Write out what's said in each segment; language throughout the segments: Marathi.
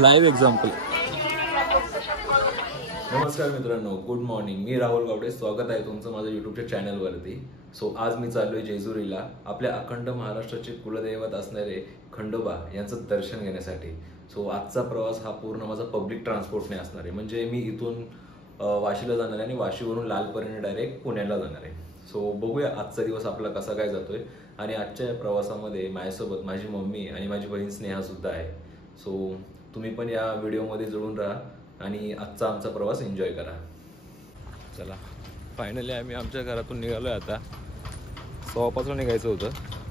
Live example. नमस्कार मित्रांनो, गुड मॉर्निंग. मी राहुल गावडे, स्वागत आहे तुमचं माझ्या यूट्यूबच्या चॅनलवरती. सो आज मी चाललोय जेजुरीला आपल्या अखंड महाराष्ट्राचे कुलदैवत असणारे खंडोबा यांचं दर्शन घेण्यासाठी. सो आजचा प्रवास हा पूर्ण माझा पब्लिक ट्रान्सपोर्टने असणार आहे. म्हणजे मी इथून वाशीला जाणार आहे आणि वाशीवरून लालपरीने डायरेक्ट पुण्याला जाणार आहे. सो बघूया आजचा दिवस आपला कसा काय जातोय. आणि आजच्या या प्रवासामध्ये माझ्यासोबत माझी मम्मी आणि माझी बहीण स्नेहा सुद्धा आहे. सो तुम्ही पण या व्हिडिओमध्ये जोडून राहा आणि आजचा आमचा प्रवास एन्जॉय करा. चला, फायनली आम्ही आमच्या घरातून निघालोय. आता 6:15 निघायचं होतं,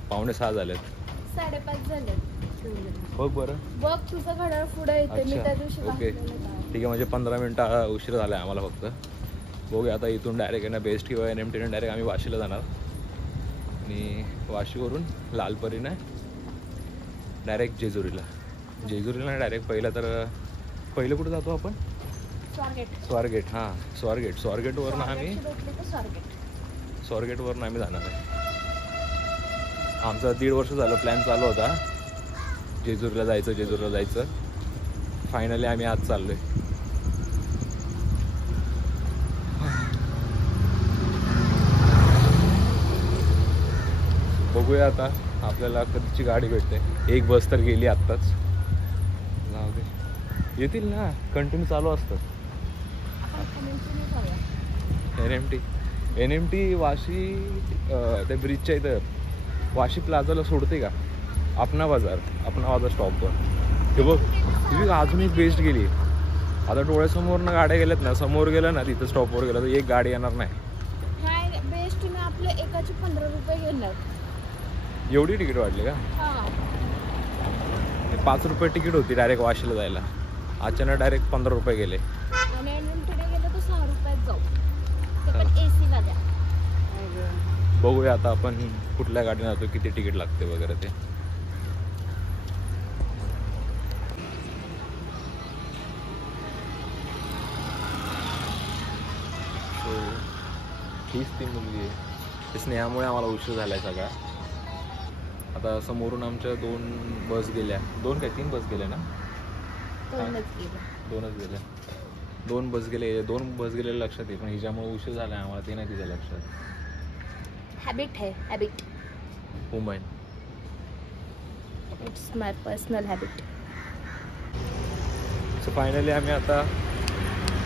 5:45 झालेत. 5:30 झालेत. बघ बरं, बघ तुझं घड्याळ पुढे येते. मी त्या दिवशी ओके ठीक आहे. म्हणजे 15 मिनिटं उशीर झाला आहे आम्हाला फक्त. बघूया आता इथून डायरेक्ट आहे ना बेस्ट किंवा NMT डायरेक्ट आम्ही वाशीला जाणार आणि वाशीवरून लालपरीने डायरेक्ट जेजुरीला. जेजुरीला डायरेक्ट पहिलं कुठं जातो आपण? स्वारगेट. हां, स्वारगेटवरून आम्ही स्वारगेटवरून आम्ही जाणार आहे. आमचा 1.5 वर्ष झालं प्लॅन चालू होता जेजुरीला जायचं. फायनली आम्ही आज चाललोय. बघूया आता आपल्याला कधीची गाडी भेटते. एक बस तर गेली आत्ताच. जाऊ दे, येतील ना, कंटिन्यू चालू असतं. NMT वाशी त्या ब्रिजच्या इथं वाशी प्लाझाला सोडते का? अपना बाजार स्टॉपवर. हे बघ, तिथे अजून एक बेस्ट गेली. आता डोळ्यासमोरनं गाड्या गेल्यात ना, समोर गेलं ना तिथं स्टॉपवर गेलं तर एक गाडी येणार नाही. बेस्ट मी आपले एकाचे 15 रुपये घेणार. एवढी तिकीट वाढली का? 5 रुपये तिकीट होती डायरेक्ट वाशीला जायला, अचानक डायरेक्ट 15 रुपये गेले. आणि NMT गेलं तर 6 रुपयात जाऊ. ते पण AC ला द्या. बघूया आता आपण कुठल्या गाडीने जातो, किती तिकीट लागते वगैरे ते. हीच ती मुलगी आहे. स्नेहामुळे आम्हाला उशीर झाला आहे सगळा. आता समोरून आमच्या 2 बस गेल्या. 2 काय 3 बस गेल्या ना? 2च गेल्या. 2 बस गेलेल्या लक्षात आहे, पण हिच्यामुळे उशीर झाला आहे आम्हाला, ते नाही तिच्या लक्षात. Habit woman. It's my personal habit. So finally आम्ही आता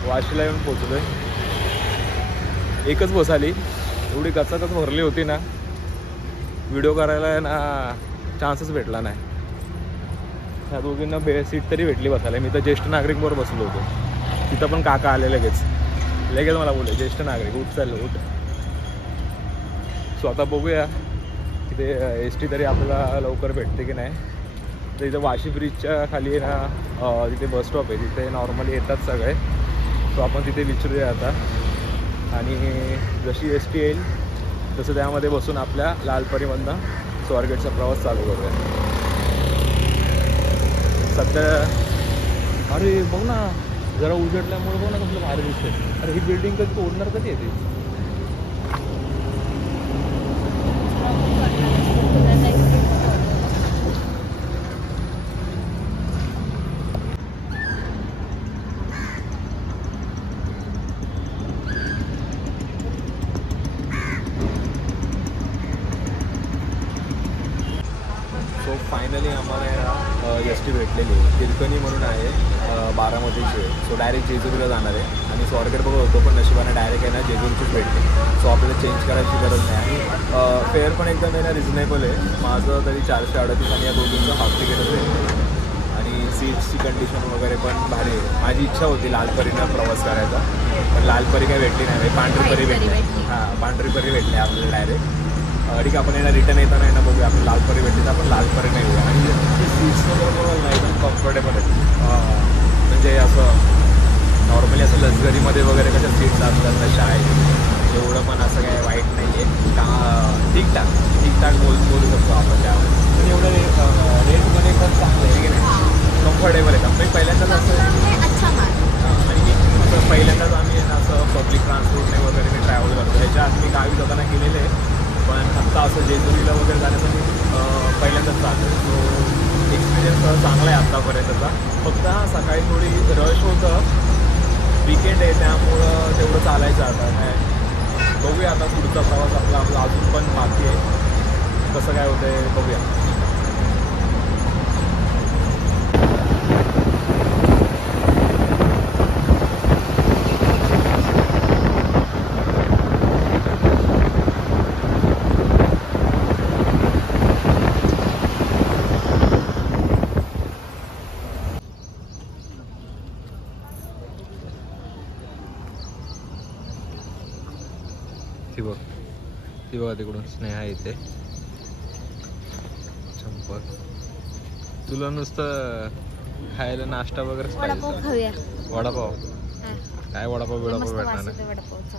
वाशीला येऊन पोहोचलोय. एकच बस आली, एवढी गचागच भरली होती ना, व्हिडिओ करायला ना चान्सच भेटला नाही. ह्या दोघींना सीट तरी भेटली बसायला. मी तर ज्येष्ठ नागरिकवर बसलो होतो. तिथं पण काका आले लगेच मला बोलले, ज्येष्ठ नागरिक उठ. सो आता बघूया तिथे ST तरी आपल्याला लवकर भेटते की नाही. तर इथं वाशी ब्रिजच्या खाली ना तिथे बस स्टॉप आहे, तिथे नॉर्मली येतात सगळे. सो आपण तिथे विचारूया आता, आणि जशी ST येईल तसं त्यामध्ये बसून आपल्या लालपरीमधनं स्वारगेटचा प्रवास चालू करूया. सध्या अरे बघ ना, जरा उजडल्यामुळे बघ ना कसलं भारी दिसतंय. अरे ही बिल्डिंग कधी तोडणार, कधी येते? सो फायनली आम्हाला ST भेटलेली तिरकणी म्हणून आहे, बारामतीची. सो डायरेक्ट जेजुरीला जाणार आहे. आणि स्वारगेट बघत होतो, पण नशिबाने डायरेक्ट आहे ना जेजुरीचीच भेटते. सो आपल्याला चेंज करायची गरज नाही. आणि फेअर पण एकदम आहे ना रिजनेबल आहे. माझं तरी 438 आणि या दोघींचं हाफ तिकीटच आहे. आणि सीट्सची कंडिशन वगैरे पण भारी आहे. माझी इच्छा होती लालपरीनं प्रवास करायचा, पण लालपरी काही भेटली नाही. पांढरी परी भेटली. हां, पांढरी परी भेटली आपल्याला डायरेक्ट. ठीक आहे, आपण यांना रिटर्न येताना ना बघूया, आपण लालपरी भेटली तर आपण लालपरी नाही येऊया. आणि सीट्सचं बरोबर ना एकदम कम्फर्टेबल आहे. म्हणजे असं नॉर्मली असं लक्झरीमध्ये वगैरे कशा सीट्स असतात तशा आहेत. एवढं पण असं काय वाईट नाही आहे का, ठीकठाक बोलू शकतो आपण त्यावर. पण एवढं रेटमध्ये पण चांगलं आहे की नाही, कम्फर्टेबल आहे. म्हणजे पहिल्यांदाच असं आणि असं पहिल्यांदाच आम्ही असं पब्लिक ट्रान्सपोर्टने वगैरे मी ट्रॅव्हल करतो. ह्याच्या आधी मी गावी जाताना गेलेले आहे, पण आत्ता असं जेजुरीला वगैरे जाण्यासाठी पहिल्यांदाच चालतो. सो एक्सपिरियन्स एक्सपिरियन्स चांगला आहे आत्तापर्यंतचा. फक्त सकाळी थोडी रश होतं, वीकेंड आहे त्यामुळं तेवढं चालायचं. आता काय बघूया, आता पुढचा प्रवास आपला अजून पण बाकी आहे. कसं काय होतं आहे बघूया. ती बघा तिकडून स्नेहा येते. चंपक, तुला नुसतं खायला नाश्ता वगैरे वडापाव खाऊया. वडापाव काय? वडापाव भेटणार मस्त नाही. वडापावचा.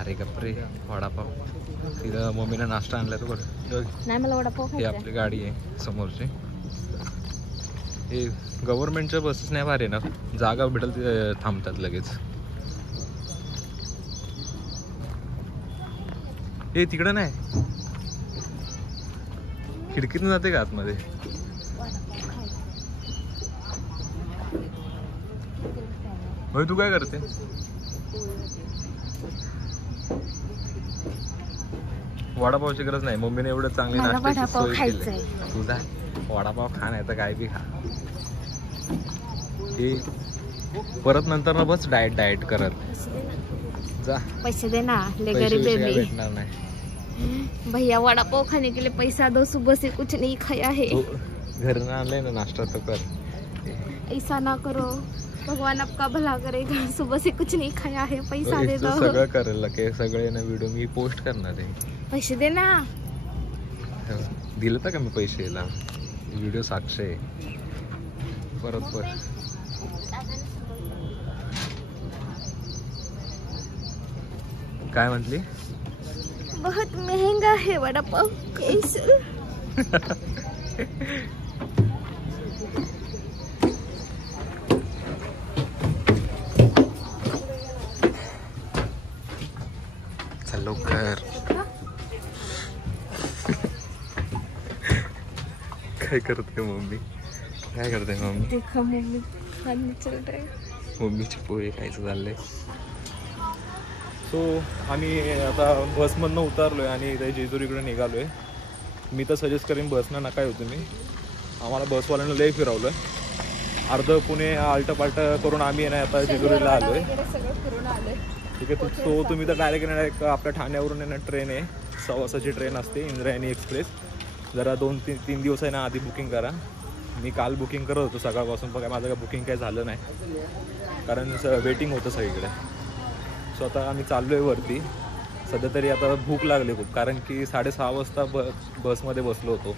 अरे गप्रे, वडापाव तिथं मम्मीने नाश्ता आणलाय तो बरं. नाही मला वडापाव ही खायचा. आपली गाडी आहे समोरची. हे गव्हर्नमेंटच्या बसेस नाही भारी ना, जागा भेटेल ते थांबतात लगेच. हे तिकडं नाही, खिडकीतून जाते का आतमध्ये? भाई तू काय करते? वडापावची गरज नाही, मम्मीने एवढं चांगली नाश्त्याची सोय केली. तुझा वडापाव खा नाही तर काय बी खा. हे परत नंतर ना बस डाएट करत जा. पैसे दे ना, ले गरीब है मैं. भेटणार नाही भैया वडापाव खाने के लिए पैसा दो, सुबह से कुछ नहीं खाया है. घर में आणलंय ना नाश्ता तो कर. ऐसा ना करो, भगवान आपका भला करेगा. सुबह से कुछ नहीं खाया है, पैसा दे दो. सगळं करेल के सगळे ना व्हिडिओ मी पोस्ट करणार आहे. पैसे दे ना. दिलं तर का मी पैसेला? व्हिडिओ साक्ष आहे. परत काय म्हटली? बहुत महंगा है वडापाव. कैसे? चल लवकर. काय करते मम्मी? काय करते मम्मी? देखा मम्मी खाने चल रहे. मम्मीचे पोहे खायचं चाललंय. सो आम्ही आता बसमधनं उतरलो आहे आणि इथे जेजुरीकडे निघालो आहे. मी तर सजेस्ट करेन बसनं नका येऊ तुम्ही. आम्हाला बसवाल्यानं लई फिरवलं. अर्ध पुणे आलटपालट करून आम्ही ना आता जेजुरीला आलो आहे. ठीक आहे. सो तुम्ही तर डायरेक्ट आपल्या ठाण्यावरून आहे ना ट्रेन आहे, 6 वाजताची ट्रेन असते इंद्रायणी एक्सप्रेस. जरा 2-3 दिवस आहे ना आधी बुकिंग करा. मी काल बुकिंग करत होतो सकाळपासून, पण माझं काय बुकिंग काही झालं नाही कारण वेटिंग होतं सगळीकडे. सो आता आम्ही चाललो आहे वरती. सध्या तरी आता भूक लागली खूप, कारण की 6:30 वाजता बसमध्ये बसलो होतो.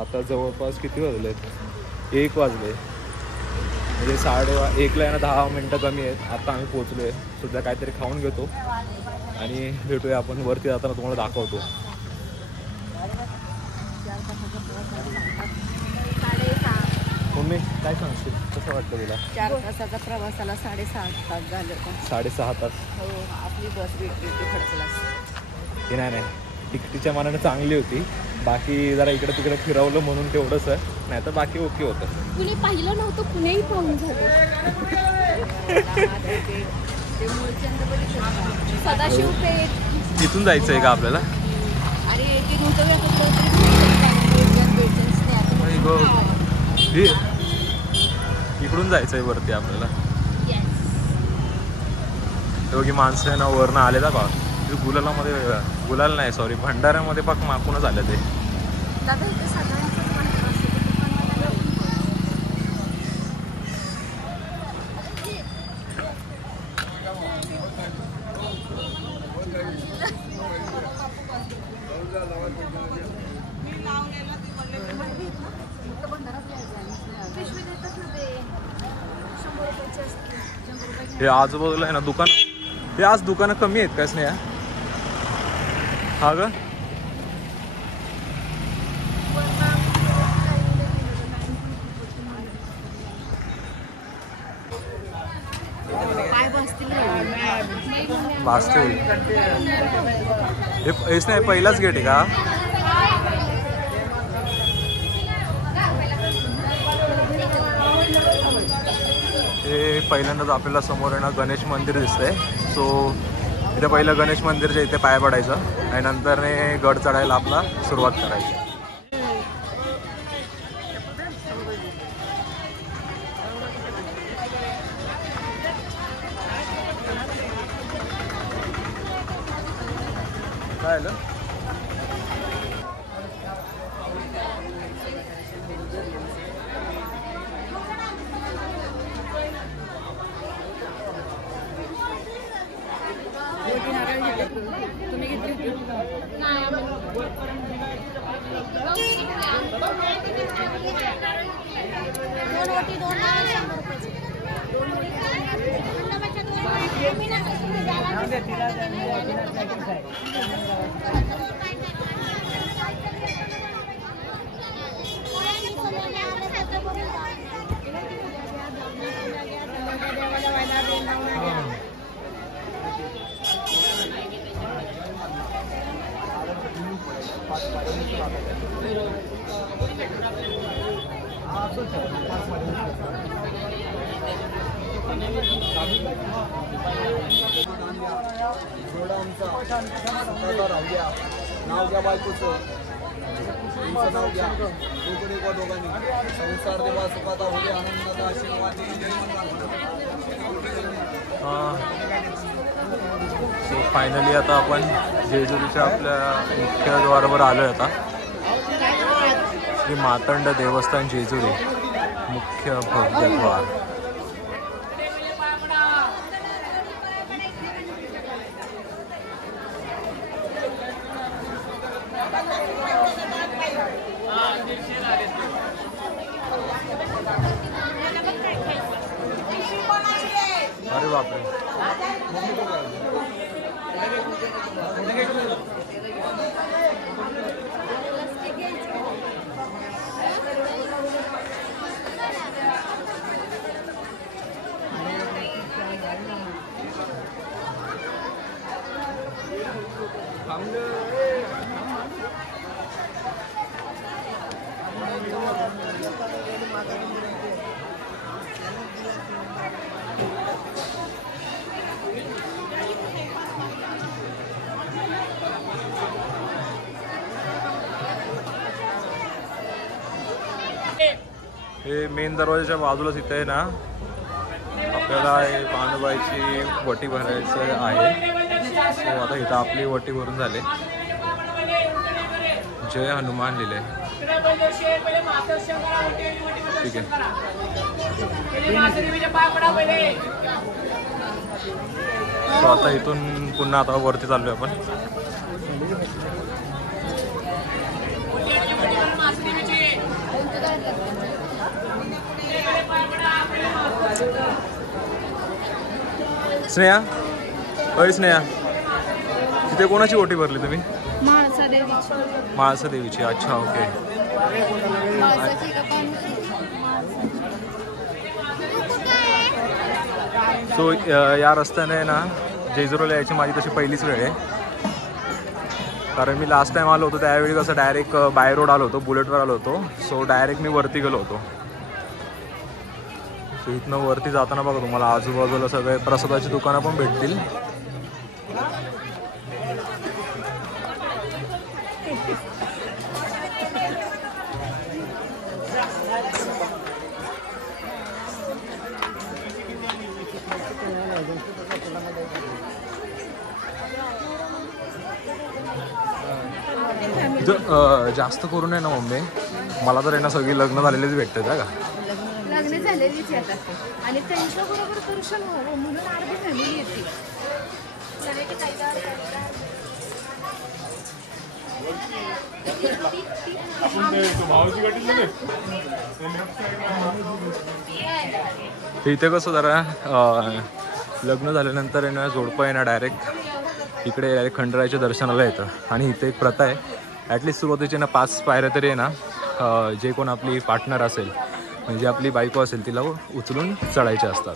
आता जवळपास किती वाजले? 1 वाजले. म्हणजे 1:15ला आहे ना 10 मिनटं कमी आहेत. आता आम्ही पोचलो आहे. सध्या काहीतरी खाऊन घेतो आणि भेटूया आपण वरती जाताना, तुम्हाला दाखवतो. मम्मी काय सांगशील, कसं वाटतं तुला? 4 तासाचा प्रवासाला 6.5 तास झाले. 6.5 तास. हो, आपली बस भेटली होती खडकलास. हे नाही तिकटीच्या मानाने चांगली होती. बाकी जरा इकडे तिकडे फिरवलं म्हणून तेवढंच, नाही तर बाकी ओके होतं. कुणी पाहिलं नव्हतं, कुणीही पाहून झालं. सदाशिव पेठ इथून जायचं आहे का आपल्याला? आणि ते नव्हतं इकडून जायचं आहे वरती आपल्याला. दोघी माणसं आहे ना वरनं आले का? गुलाल नाही सॉरी, भंडाऱ्यामध्ये पाक माकूनच आले ते. दादा इथे हे आजूबाजूला आहे ना दुकान. हे आज दुकानं कमी आहेत काय स्नेहा? हा ग भासते. हेच नाही पहिलाच गेट आहे का? पहिल्यांदाच आपल्याला समोर आहे ना गणेश मंदिर दिसतंय. सो इथे पहिलं गणेश मंदिरच्या इथे पाय पडायचं आणि नंतर गड चढायला आपला सुरुवात करायची. काय आलं? तुम्ही घेतली? नाही नाव घ्या बायकोचं, तुमचं नाव घ्या. दोघांनी संसार देवा सुखाचा होते, आनंदाचा आशीर्वाद दे. सो फायनली आता आपण जेजुरीच्या आपल्या मुख्यद्वारावर आलो आहे. आता श्री मातंड देवस्थान जेजुरी मुख्य भव्यद्वार. अरे बापरे. हे मेन दरवाजाच्या बाजूलाच इथे आहे ना आपल्याला पानुबाईची वटी भरायचं आहे. सो आता इथं आपली वटी भरून झाले. जय हनुमान लिहिले. ठीक आहे. सो आता इथून पुन्हा आता वरती चाललोय आपण. स्नेहा, अय स्नेहा, तिथे कोणाची ओटी भरली तुम्ही? म्हाळसा देवीची. अच्छा, ओके. सो या रस्त्याने ना जेजुरीला यायची माझी तशी पहिलीच वेळ आहे. कारण मी लास्ट टाइम आलो होतो त्यावेळी कसं डायरेक्ट बाय रोड आलो होतो, बुलेटवर आलो होतो. सो डायरेक्ट मी वरती गेलो होतो. सो इथनं वरती जाताना बघा तुम्हाला आजूबाजूला सगळे प्रसादाची दुकानं पण भेटतील. जास्त करून आहे ना मम्मी, मला तर आहे ना सगळी लग्न झालेलीच भेटतात का? लग्न झालेलीच येतात आणि त्यांच्याबरोबर दर्शन व्हावं म्हणून अर्धी फॅमिली येते. इथे कसं जरा लग्न झाल्यानंतर आहे ना जोडपं आहे ना डायरेक्ट इकडे डायरेक्ट खंडरायाच्या दर्शनाला येतं. आणि इथे एक प्रथा आहे, ॲटलिस्ट सुरुवातीचे ना 5 पायऱ्या तरी आहे ना जे कोण आपली पार्टनर असेल म्हणजे आपली बायको असेल तिला उचलून चढायचे असतात.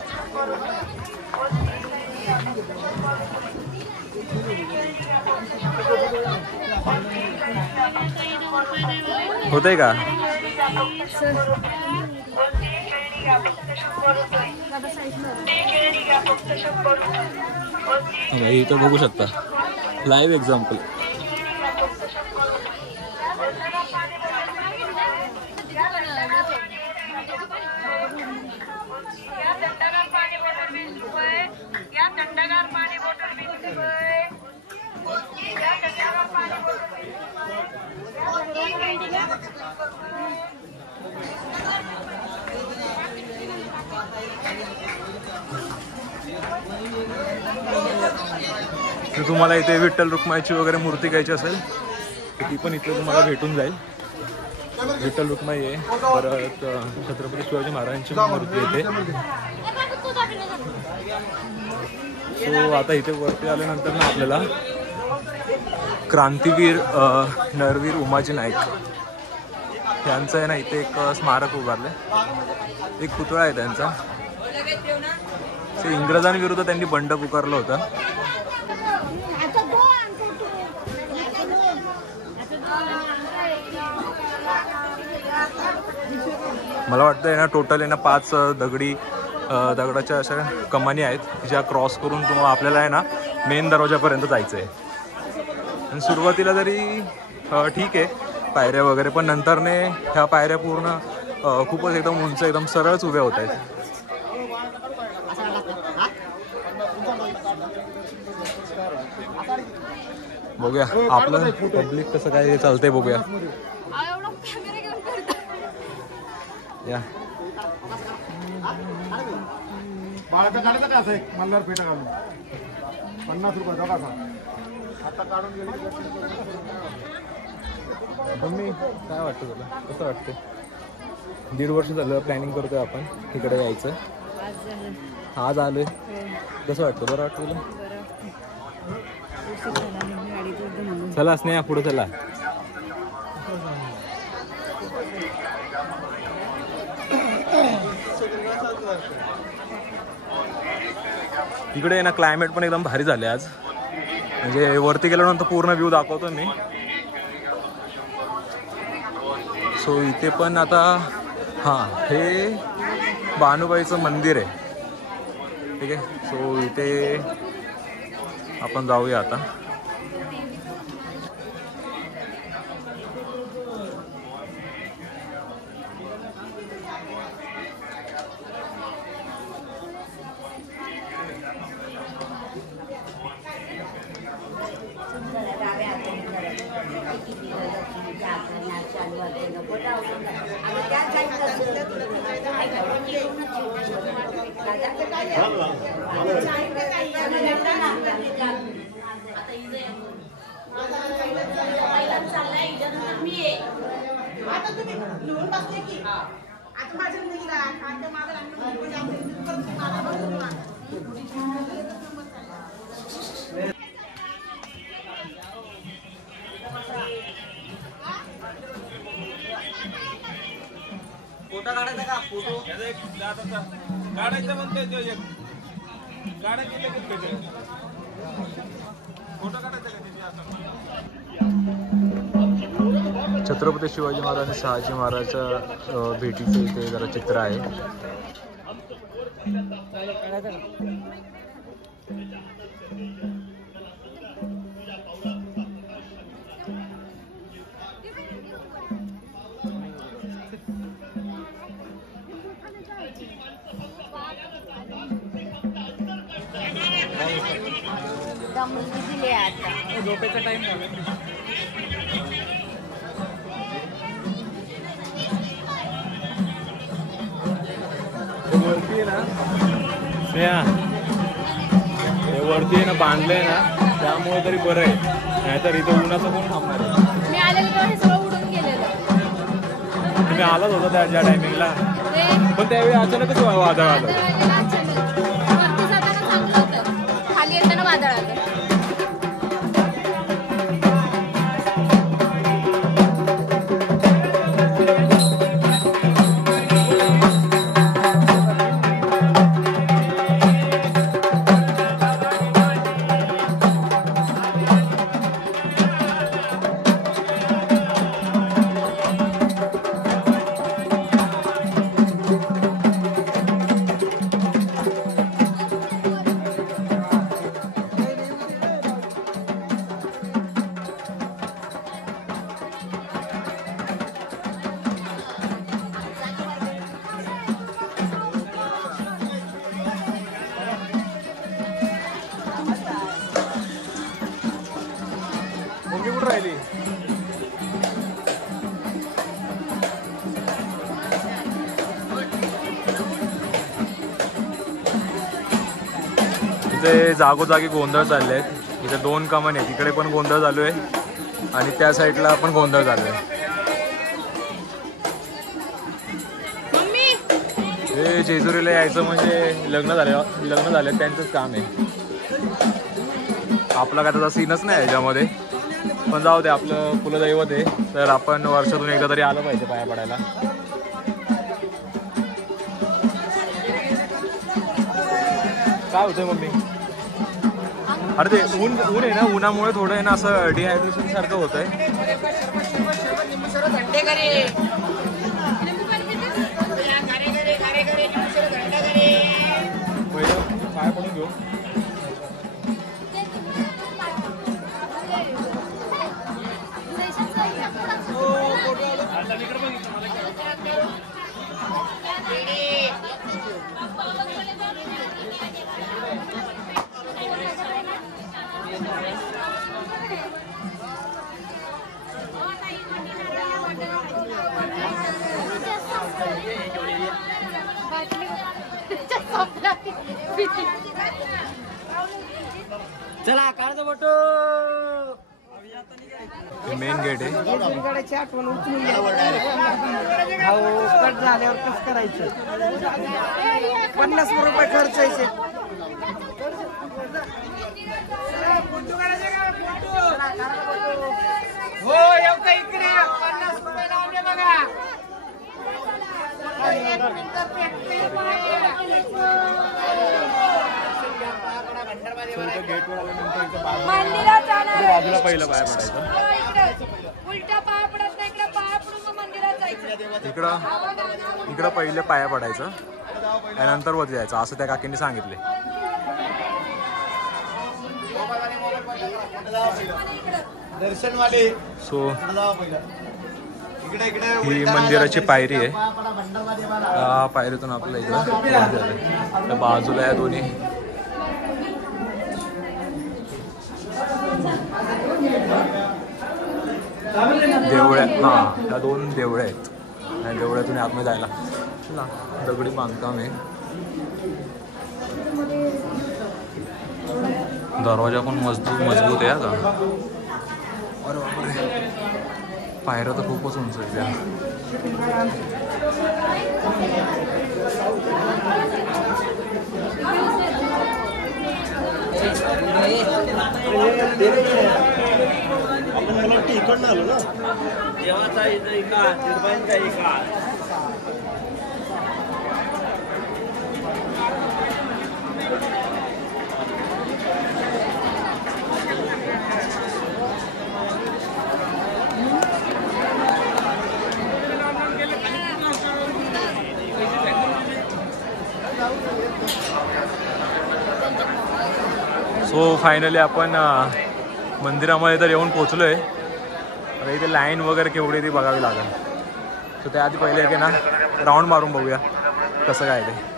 होतंय का? इथं बघू शकता लाईव्ह एक्झाम्पल. जर तुम्हाला इथे विठ्ठल रुक्माईची वगैरे मूर्ती घ्यायची असेल तर ती पण इथे तुम्हाला भेटून जाईल. विठ्ठल रुक्माई आहे, परत छत्रपती शिवाजी महाराजांची मूर्ती येते. सो आता इथे वरती आल्यानंतर ना आपल्याला क्रांतीवीर नरवीर उमाजी नाईक यांचं आहे ना इथे एक स्मारक उभारलं आहे. एक पुतळा आहे त्यांचा. ते इंग्रजांविरुद्ध त्यांनी बंड पुकारलं होतं. मला वाटतं आहे ना टोटल आहे ना 5 दगडाच्या अशा कमानी आहेत ज्या क्रॉस करून तुम्हाला आपल्याला आहे ना मेन दरवाजापर्यंत जायचं आहे. आणि सुरुवातीला तरी ठीक आहे पायऱ्या वगैरे, पण नंतरने ह्या पायऱ्या पूर्ण खूपच एकदम उंच एकदम सरळच उभ्या होत आहेत. बघूया आपलं पब्लिक कसं काय चालतंय बघूया. या बाळाचा काढायचा का असं एक मल्हार पेटा घालून 50 रुपये बघा आता काढून गेली. मम्मी काय वाटतं तुला, कसं वाटतं? 1.5 वर्ष झालं प्लॅनिंग करतोय आपण तिकडे यायचं. आज आलोय, कसं वाटतं? बरं वाटतं तुला? चला स्नेहा पुढे चला. इकडे ना क्लायमेट पण एकदम भारी झाले आज. म्हणजे वरती गेल्यानंतर पूर्ण व्ह्यू दाखवतो मी. सो इथे पण आता हां हे बानुबाईचं मंदिर आहे, ठीक आहे. सो इथे आपण जाऊया आता. फोटो काढायचा का? फोटो काढायचं म्हणते फोटो काढायचा का? छत्रपती शिवाजी महाराज आणि शहाजी महाराजच्या भेटीचे इथे जरा चित्र आहे. मुलगी दिली आता झोपेचा टाइम झाला. वरती आहे ना हे वरती आहे ना बांधलंय ना, त्यामुळे तरी बरं आहे. नाहीतर इथं उन्हाचं कोण थांबणार आहे? मी आलेलं तेव्हा हे सगळं उडून गेलेलं. तुम्ही आलाच होता त्या टायमिंगला, पण त्यावेळी अचानकच वादळ आलं. वरती जाताना चांगलं होतं, खाली येताना वादळ आलं. इथे जागोजागी गोंधळ चालले आहेत. इथे 2 कमान आहेत, इकडे पण गोंधळ चालू आहे आणि त्या साईडला पण गोंधळ चालू आहे. हे जेजुरीला यायचं म्हणजे लग्न झालं त्यांचंच काम आहे. आपला काय त्याचा सीनच नाही याच्यामध्ये, पण जाऊ दे, आपलं कुलदैवत आहे तर आपण वर्षातून एकदा तरी आलं पाहिजे पाया पडायला. काय होतंय मम्मी? अरे ते ऊन आहे ना, उन्हामुळे थोडं आहे ना असं डिहायड्रेशन सारखं होतंय. पहिलं पाया पडून घेऊ. चला काढतो फोटो. मेन गेट आहे. जेजुरीकडे आठवण उचलून घ्या. कट झाल्यावर कसं करायचं? 50 रुपये खर्च यायचे. हो येऊ का इकडे? 50 रुपये लावले बघा. मंदिरात जाणार बाजूला पहिलं पाया पडायचं. उलटा पाया पडत नाही, इकडे पाया पडून मंदिरात जायचं. इकडं पहिले पाया पडायचं आणि नंतर वरती जायचं असं त्या काकींनी सांगितले. दर्शनवाले सो ही मंदिराची पायरी आहे. या पायरीतून आपल्या इकडं त्या बाजूला या दोन्ही देवळ्या. हां, त्या 2 देवळ्या आहेत. आणि देवळ्यातून आतमध्ये जायला चला. दगडी बांधकाम आहे. दरवाजा पण मजबूत आहे आता. अरे बापरे, पायऱ्या तर खूपच उंच आहेत त्या. आपण मला इकडनं आलो ना. देवाचा एका निर्माणचा एका सो फायनली आपण मंदिरामध्ये तर येऊन पोचलो आहे. आता इथे लाईन वगैरे केवढी ती बघावी लागेल. सो त्याआधी पहिले की ना राऊंड मारून बघूया कसं काय ते.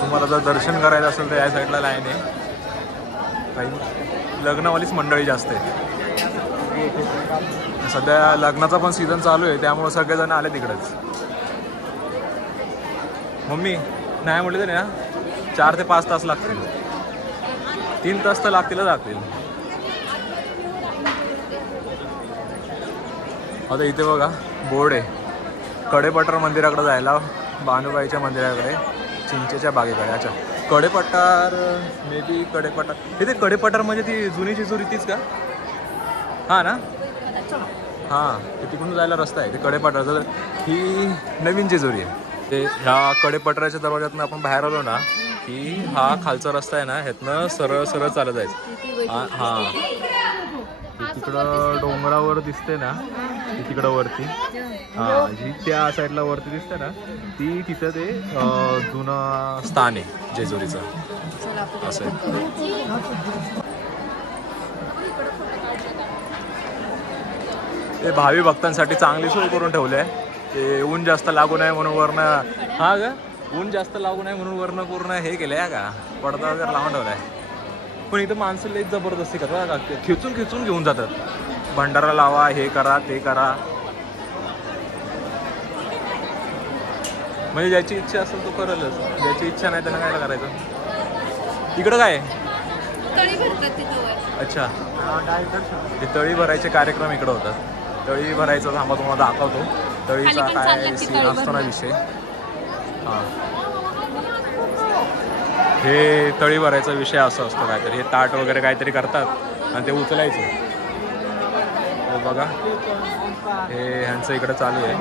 तुम्हाला जर दर्शन करायचं असेल तर या साईडला लाईन आहे. काही लग्नवालीच मंडळी जास्त आहे. सध्या लग्नाचा पण सीझन चालू आहे त्यामुळे सगळेजण आले तिकडेच. मम्मी नाही म्हटलं तर ना 4 ते 5 तास लागतील. 3 तास तर लागतीलच लागतील. आता इथे बघा बोर्ड आहे कडेपठार मंदिराकडे जायला, बानुबाईच्या मंदिराकडे, चिंचेच्या बागेकडे. अच्छा, कडेपठार मे बी कडेपठार. इथे कडेपठार म्हणजे ती जुनी जेजुरी तीच का? हां ना, हां, ते तिकडून जायला रस्ता आहे. ते कडेपठार ही नवीन जेजुरी आहे. ते ह्या कडेपठाराच्या दरवाज्यातून आपण बाहेर आलो ना की हा खालचा रस्ता आहे ना, ह्यातनं सरळ सरळ चालत जायचं. हां, तिकडं डोंगरावर दिसते ना ती तिकडं वरती, हा जी त्या साईडला वरती दिसते ना ती तिथं ते जुनं स्थान आहे जेजुरीचं असं आहे. ते भावी भक्तांसाठी चांगली सोय करून ठेवली आहे. ते ऊन जास्त लागू नये म्हणून वरनं, हा का ऊन जास्त लागू नये म्हणून वरनं पूर्ण हे केलं आहे का पडदा वगैरे लावून ठेवला आहे. पण इथं माणसं लई जबरदस्ती करतात का, खेचून खेचून घेऊन जातात. भंडारा लावा, हे करा ते करा. म्हणजे ज्याची इच्छा असेल तो करेलच, ज्याची इच्छा नाही त्यानं काय करायचं. इकडं काय तळी भरतात तिथं वर. अच्छा, ते तळी भरायचे कार्यक्रम इकडं होतात. तळी भरायचं थांबा तुम्हाला दाखवतो. तळीचा काय सीन असतो ना विषय. हां, हे तळी भरायचा विषय असं असतो काहीतरी. हे ताट वगैरे काहीतरी करतात आणि ते उचलायचं. हे बघा हे ह्यांचं इकडं चालू आहे.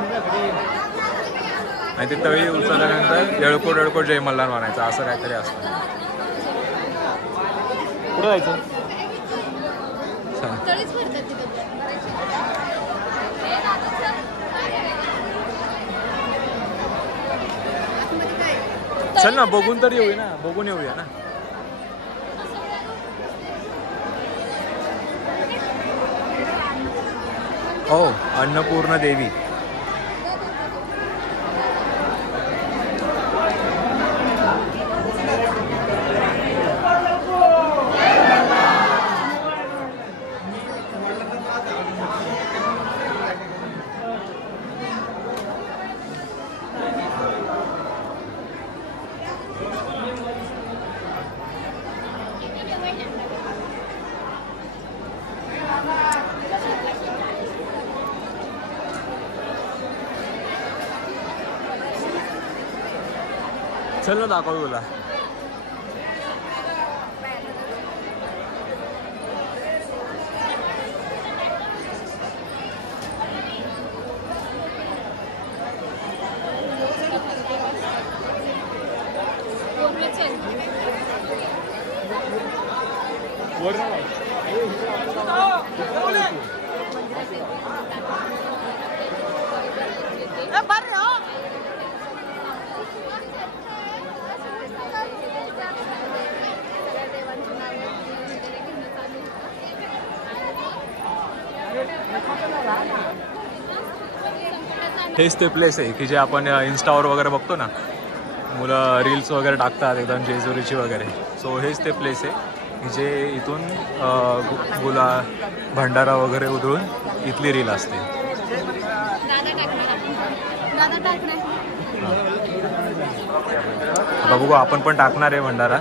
आणि ते तळी उचलल्यानंतर येळकोट येळकोट जय मल्हार म्हणायचं असं काहीतरी असतं. कुठं जायचं? तळीच भरतात तिथं. चल ना बघून तर येऊया ना, बघून येऊया ना. हो, अन्नपूर्ण देवी. चल ना दाखव तुला. हेच ते प्लेस आहे की जे आपण इन्स्टावर वगैरे बघतो ना, मुलं रील्स वगैरे टाकतात एकदम जेजुरीची वगैरे. सो हेच ते प्लेस आहे की जे इथून भंडारा वगैरे उधळून इथली रील असते. आता बघू आपण पण टाकणार आहे भंडारा.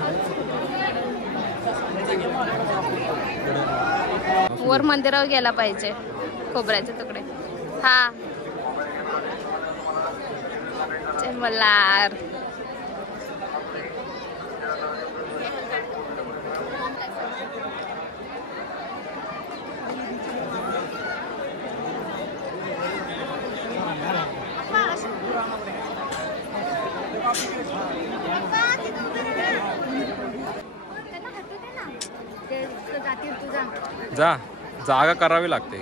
वर मंदिरावर गेला पाहिजे खोबऱ्याचे तुकडे. हा जय मल्हार. जा, जागा करावी लागते.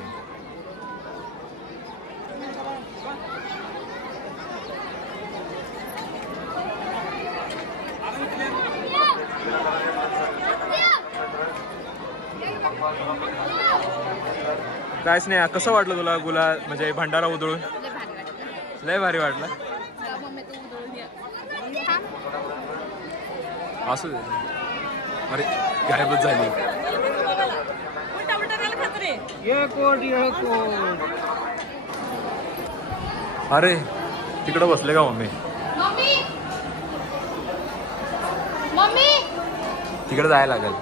कायच नाही. कसं वाटलं तुला म्हणजे भंडारा उधळून? लय भारी वाटलं. असू दे. अरे गायबच झाली. अरे तिकडं बसले का मम्मी? तिकडे जायला लागेल.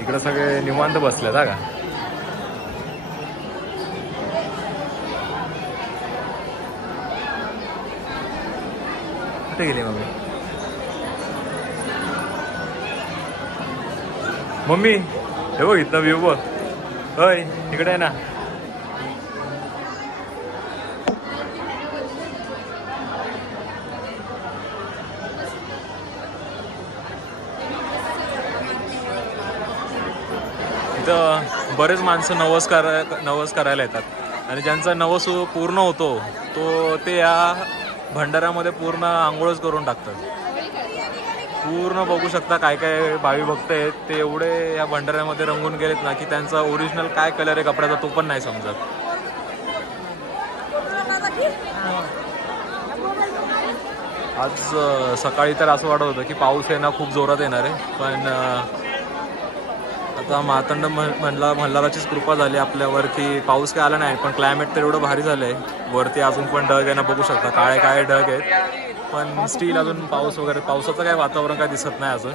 इकडे सगळे निवांत बसलेत का. कुठे गेली मम्मी? मम्मी हे बघ इथं व्ह्यू बघ. होय इकडे आहे ना. इथं बरेच माणसं नवस करायला येतात आणि ज्यांचा नवस पूर्ण होतो ते या भंडाऱ्यामध्ये पूर्ण आंघोळच करून टाकतात. पूर्ण बघू शकता काय काय भावी भक्त आहेत ते एवढे या भंडाऱ्यामध्ये रंगून गेलेत ना की त्यांचा ओरिजिनल काय कलर आहे कपड्याचा तो पण नाही समजत. आज सकाळी तर असं वाटत होतं की पाऊस येणार खूप जोरात येणार आहे, पण आता मातंड मल्हाराचीच कृपा झाली आपल्यावर की पाऊस काय आला नाही, पण क्लायमेट तर एवढं भारी झालं आहे. वरती अजून पण ढग आहे ना, बघू शकता काळे काळे ढग आहेत, पण स्टील अजून पाऊस वगैरे पावसाचं काय वातावरण काय दिसत नाही अजून.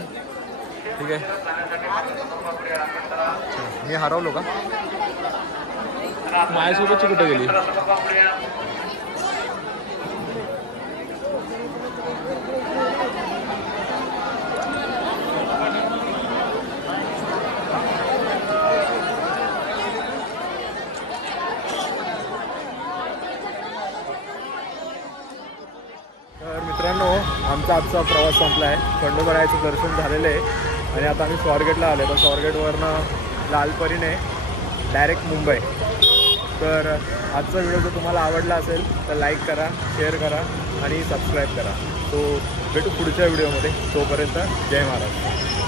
ठीक आहे, मी हरवलो का? माझ्यासोबतची कुठे गेली? तर मित्रांनो, आमचा आजचा प्रवास संपला आहे. खंडोबारायाचं दर्शन झालेलं आहे आणि आता आम्ही स्वारगेटला आलो. तर स्वारगेटवरनं लालपरीने डायरेक्ट मुंबई. तर आजचा व्हिडिओ जर तुम्हाला आवडला असेल तर लाईक करा, शेअर करा आणि सबस्क्राईब करा. तो भेटू पुढच्या व्हिडिओमध्ये. तोपर्यंत जय महाराष्ट्र.